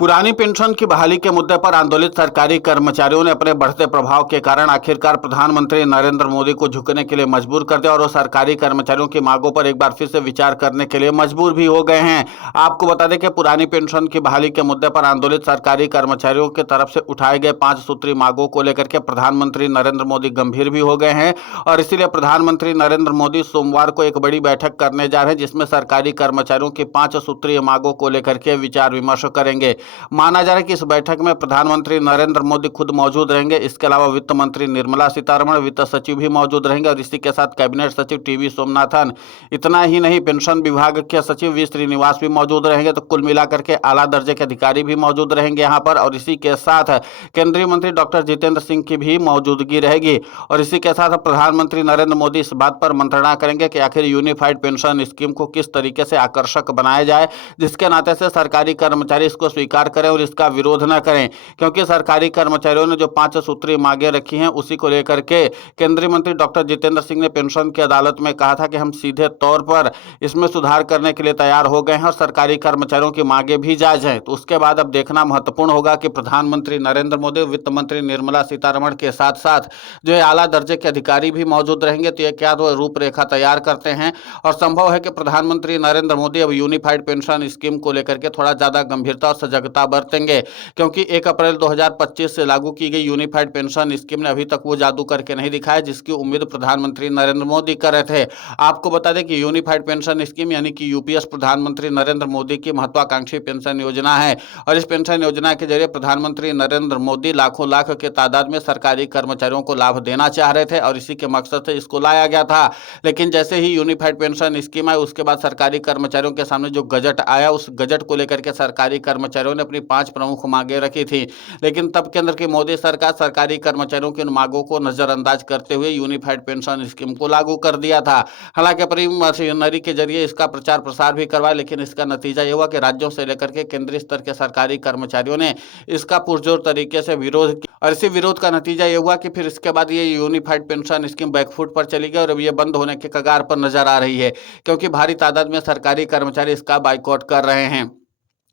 पुरानी पेंशन की बहाली के मुद्दे पर आंदोलित सरकारी कर्मचारियों ने अपने बढ़ते प्रभाव के कारण आखिरकार प्रधानमंत्री नरेंद्र मोदी को झुकने के लिए मजबूर कर दिया और वो सरकारी कर्मचारियों की मांगों पर एक बार फिर से विचार करने के लिए मजबूर भी हो गए हैं। आपको बता दें कि पुरानी पेंशन की बहाली के मुद्दे पर आंदोलित सरकारी कर्मचारियों की तरफ से उठाए गए 5 सूत्री मांगों को लेकर के प्रधानमंत्री नरेंद्र मोदी गंभीर भी हो गए हैं और इसीलिए प्रधानमंत्री नरेंद्र मोदी सोमवार को एक बड़ी बैठक करने जा रहे हैं, जिसमें सरकारी कर्मचारियों की 5 सूत्रीय मांगों को लेकर के विचार विमर्श करेंगे। माना जा रहा है कि इस बैठक में प्रधानमंत्री नरेंद्र मोदी खुद मौजूद रहेंगे। इसके अलावा वित्त मंत्री निर्मला सीतारमण, वित्त सचिव भी मौजूद रहेंगे और इसी के साथ कैबिनेट सचिव टीवी सोमनाथन, इतना ही नहीं पेंशन विभाग के सचिव वी श्रीनिवास भी मौजूद रहेंगे। तो कुल मिलाकर के आला दर्जे के अधिकारी भी मौजूद रहेंगे यहाँ पर और इसी के साथ केंद्रीय मंत्री डॉक्टर जितेंद्र सिंह की भी मौजूदगी रहेगी और इसी के साथ प्रधानमंत्री नरेंद्र मोदी इस बात पर मंत्रणा करेंगे कि आखिर यूनिफाइड पेंशन स्कीम को किस तरीके से आकर्षक बनाया जाए, जिसके नाते से सरकारी कर्मचारी इसको स्वीकार करें और इसका विरोध न करें। क्योंकि सरकारी कर्मचारियों ने जो 5 सूत्रीय मांगे रखी हैं उसी को लेकर के केंद्रीय मंत्री डॉक्टर जितेंद्र सिंह ने पेंशन की अदालत में कहा था कि हम सीधे तौर पर इसमें सुधार करने के लिए तैयार हो गए हैं और सरकारी कर्मचारियों की मांगे भी जायज हैं। तो उसके बाद अब देखना महत्वपूर्ण होगा कि प्रधानमंत्री नरेंद्र मोदी, वित्त मंत्री निर्मला सीतारमण के साथ साथ जो है आला दर्जे के अधिकारी भी मौजूद रहेंगे, तो ये क्या रूपरेखा तैयार करते हैं। और संभव है कि प्रधानमंत्री नरेंद्र मोदी अब यूनिफाइड पेंशन स्कीम को लेकर के थोड़ा ज्यादा गंभीरता और सजगता बरतेंगे, क्योंकि 1 अप्रैल 2025 से लागू की गई यूनिफाइड पेंशन स्कीम ने अभी तक वो जादू करके नहीं दिखाया जिसकी उम्मीद प्रधानमंत्री नरेंद्र मोदी कर रहे थे। आपको बता दें कि यूनिफाइड पेंशन स्कीम यानी कि यूपीएस प्रधानमंत्री नरेंद्र मोदी की महत्वाकांक्षी पेंशन योजना है और इस पेंशन योजना के जरिए प्रधानमंत्री नरेंद्र मोदी लाखों लाख के तादाद में सरकारी कर्मचारियों को लाभ देना चाह रहे थे और इसी के मकसद से इसको लाया गया था। लेकिन जैसे ही यूनिफाइड पेंशन स्कीम आई उसके बाद सरकारी कर्मचारियों के सामने जो गजट आया, उस गजट को लेकर के सरकारी कर्मचारियों ने अपनी 5 प्रमुख मांगे रखी थी। लेकिन तब केंद्र की मोदी सरकार सरकारी कर्मचारियों की उन मांगों को नजरअंदाज करते हुए यूनिफाइड पेंशन स्कीम को लागू कर दिया था। हालांकि अपनी मशीनरी के जरिए इसका प्रचार प्रसार भी करवाया, लेकिन इसका नतीजा ये हुआ कि राज्यों से लेकर के केंद्रीय स्तर के सरकारी कर्मचारियों ने इसका पुरजोर तरीके से विरोध किया और इसी विरोध का नतीजा ये हुआ कि फिर इसके बाद ये यूनिफाइड पेंशन स्कीम बैकफुट पर चली गई और अब ये बंद होने के कगार पर नजर आ रही है, क्योंकि भारी तादाद में सरकारी कर्मचारी इसका बाइकआउट कर रहे हैं।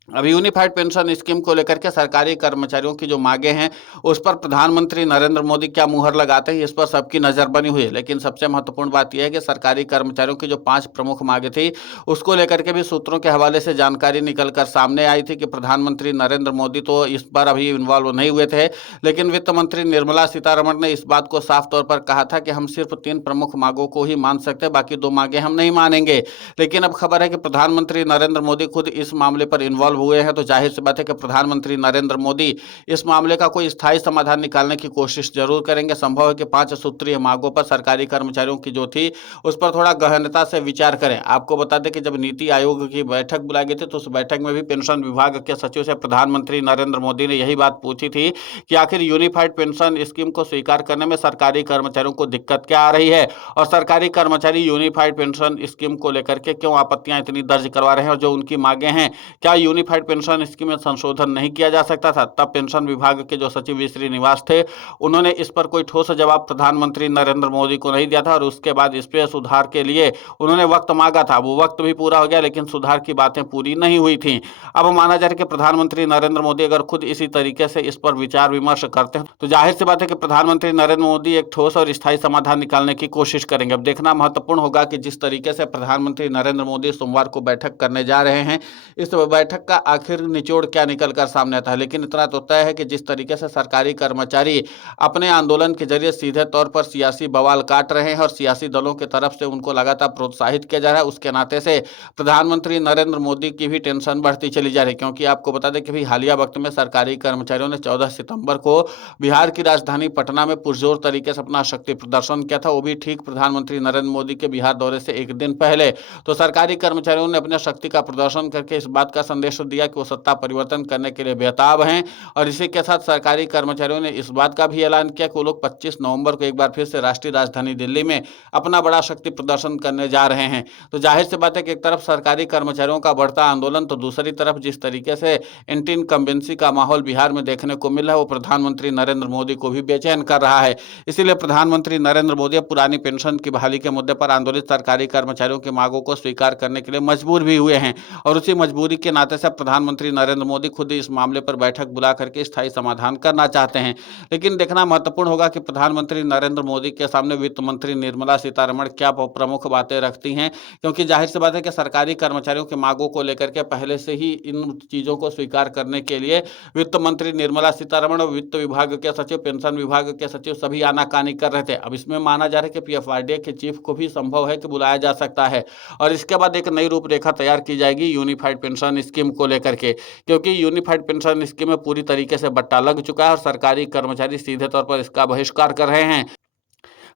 अभी यूनिफाइड पेंशन स्कीम को लेकर के सरकारी कर्मचारियों की जो मांगे हैं उस पर प्रधानमंत्री नरेंद्र मोदी क्या मुहर लगाते हैं, इस पर सबकी नजर बनी हुई है। लेकिन सबसे महत्वपूर्ण बात यह है कि सरकारी कर्मचारियों की जो 5 प्रमुख मांगे थी उसको लेकर के भी सूत्रों के हवाले से जानकारी निकलकर सामने आई थी कि प्रधानमंत्री नरेंद्र मोदी तो इस पर अभी इन्वॉल्व नहीं हुए थे, लेकिन वित्त मंत्री निर्मला सीतारमण ने इस बात को साफ तौर पर कहा था कि हम सिर्फ 3 प्रमुख मांगों को ही मान सकते हैं, बाकी 2 मांगे हम नहीं मानेंगे। लेकिन अब खबर है कि प्रधानमंत्री नरेंद्र मोदी खुद इस मामले पर इन्वॉल्व हुए हैं, तो जाहिर सी बात है कि प्रधानमंत्री नरेंद्र मोदी इस मामले का कोई स्थायी समाधान निकालने की कोशिश जरूर करेंगे। संभव है कि 5 सूत्रीय मांगों पर सरकारी कर्मचारियों की जो थी उस पर थोड़ा गहनता से विचार करें। आपको बता दें कि जब नीति आयोग की बैठक बुलाई गई थी तो उस बैठक में भी पेंशन विभाग के सचिव से प्रधानमंत्री नरेंद्र मोदी ने यही बात पूछी थी कि आखिर यूनिफाइड पेंशन स्कीम को स्वीकार करने में सरकारी कर्मचारियों को दिक्कत क्या आ रही है और सरकारी कर्मचारी यूनिफाइड पेंशन स्कीम को लेकर के क्यों आपत्तियां इतनी दर्ज करवा रहे हैं और जो उनकी मांगे हैं क्या यूनिफाइड पेंशन स्कीम में संशोधन नहीं किया जा सकता था। तब पेंशन विभाग के जो सचिव वी श्रीनिवास थे उन्होंने इस पर कोई ठोस जवाब प्रधानमंत्री नरेंद्र मोदी को नहीं दिया था और उसके बाद इस पे सुधार के लिए उन्होंने वक्त मांगा था। वो वक्त भी पूरा हो गया लेकिन सुधार की बातें पूरी नहीं हुई थी। अब माना जा रहा है कि प्रधानमंत्री नरेंद्र मोदी अगर खुद इसी तरीके से इस पर विचार विमर्श करते हैं तो जाहिर सी बात है कि प्रधानमंत्री नरेंद्र मोदी एक ठोस और स्थायी समाधान निकालने की कोशिश करेंगे। अब देखना महत्वपूर्ण होगा कि जिस तरीके से प्रधानमंत्री नरेंद्र मोदी सोमवार को बैठक करने जा रहे हैं, इस बैठक का आखिर निचोड़ क्या निकल कर सामने आता है। लेकिन इतना तो तय है कि जिस तरीके से सरकारी कर्मचारी अपने आंदोलन के जरिए सीधे तौर पर सियासी बवाल काट रहे हैं और सियासी दलों की तरफ से उनको लगातार प्रोत्साहित किया जा रहा है, उसके नाते से प्रधानमंत्री नरेंद्र मोदी की भी टेंशन बढ़ती चली जा रही है। क्योंकि आपको बता दें कि हालिया वक्त में सरकारी कर्मचारियों ने 14 सितंबर को बिहार की राजधानी पटना में पुरजोर तरीके से अपना शक्ति प्रदर्शन किया था, वो भी ठीक प्रधानमंत्री नरेंद्र मोदी के बिहार दौरे से एक दिन पहले। तो सरकारी कर्मचारियों ने अपने शक्ति का प्रदर्शन करके इस बात का संदेश दिया कि वो सत्ता परिवर्तन करने के लिए बेताब हैं और इसी के साथ सरकारी कर्मचारियों ने इस बात का भी ऐलान किया कि वो लोग 25 नवंबर को एक बार फिर से राष्ट्रीय राजधानी दिल्ली में अपना बड़ा शक्ति प्रदर्शन करने जा रहे हैं। तो जाहिर सी बात है कि एक तरफ सरकारी कर्मचारियों का बढ़ता आंदोलन तो दूसरी तरफ जिस तरीके से एंटी इनकम्बेंसी का माहौल बिहार में देखने को मिल रहा है वो प्रधानमंत्री नरेंद्र मोदी को भी बेचैन कर रहा है। इसीलिए प्रधानमंत्री नरेंद्र मोदी पुरानी पेंशन की बहाली के मुद्दे पर आंदोलित सरकारी कर्मचारियों की मांगों को स्वीकार करने के लिए मजबूर भी हुए हैं और उसी मजबूरी के नाते से प्रधानमंत्री नरेंद्र मोदी खुद इस मामले पर बैठक बुला करके स्थायी समाधान करना चाहते हैं। लेकिन देखना महत्वपूर्ण होगा कि प्रधानमंत्री नरेंद्र मोदी के सामने वित्त मंत्री निर्मला सीतारमण क्या प्रमुख बातें रखती हैं, क्योंकि जाहिर सी बात है कि सरकारी कर्मचारियों की मांगों को लेकर के पहले से ही इन चीज़ों को स्वीकार करने के लिए वित्त मंत्री निर्मला सीतारमण और वित्त विभाग के सचिव, पेंशन विभाग के सचिव सभी आनाकानी कर रहे थे। अब इसमें माना जा रहा है कि पीएफआरडीए के चीफ को भी संभव है कि बुलाया जा सकता है और इसके बाद एक नई रूपरेखा तैयार की जाएगी यूनिफाइड पेंशन स्कीम को लेकर के, क्योंकि यूनिफाइड पेंशन स्कीम में पूरी तरीके से बट्टा लग चुका है और सरकारी कर्मचारी सीधे तौर पर इसका बहिष्कार कर रहे हैं।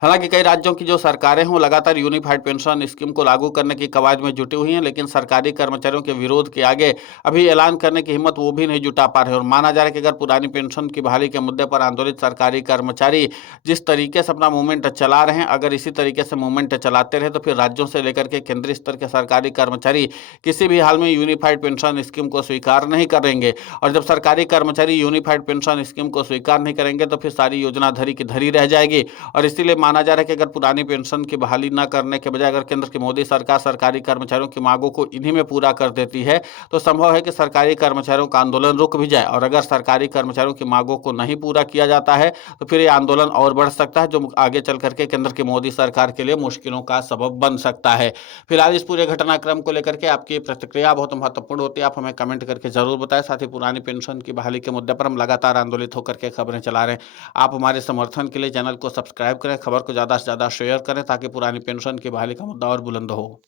हालांकि कई राज्यों की जो सरकारें हैं वो लगातार यूनिफाइड पेंशन स्कीम को लागू करने की कवायद में जुटी हुई हैं, लेकिन सरकारी कर्मचारियों के विरोध के आगे अभी ऐलान करने की हिम्मत वो भी नहीं जुटा पा रहे और माना जा रहा है कि अगर पुरानी पेंशन की बहाली के मुद्दे पर आंदोलित सरकारी कर्मचारी जिस तरीके से अपना मूवमेंट चला रहे हैं, अगर इसी तरीके से मूवमेंट चलाते रहे तो फिर राज्यों से लेकर के केंद्रीय स्तर के सरकारी कर्मचारी किसी भी हाल में यूनिफाइड पेंशन स्कीम को स्वीकार नहीं करेंगे और जब सरकारी कर्मचारी यूनिफाइड पेंशन स्कीम को स्वीकार नहीं करेंगे तो फिर सारी योजना धरी की धरी रह जाएगी। और इसीलिए माना जा रहा है कि अगर पुरानी पेंशन की बहाली न करने के बजाय अगर केंद्र की मोदी सरकार सरकारी कर्मचारियों की मांगों को इन्हीं में पूरा कर देती है तो संभव है कि सरकारी कर्मचारियों का आंदोलन रुक भी जाए और अगर सरकारी कर्मचारियों की मांगों को नहीं पूरा किया जाता है तो फिर ये आंदोलन और बढ़ सकता है, जो आगे चल करके केंद्र की मोदी सरकार के लिए मुश्किलों का सबब बन सकता है। फिलहाल इस पूरे घटनाक्रम को लेकर के आपकी प्रतिक्रिया बहुत महत्वपूर्ण होती है, आप हमें कमेंट करके जरूर बताएं। साथ ही पुरानी पेंशन की बहाली के मुद्दे पर हम लगातार आंदोलित होकर के खबरें चला रहे हैं। आप हमारे समर्थन के लिए चैनल को सब्सक्राइब करें, खबर को ज़्यादा से ज़्यादा शेयर करें ताकि पुरानी पेंशन की बहाली का मुद्दा और बुलंद हो।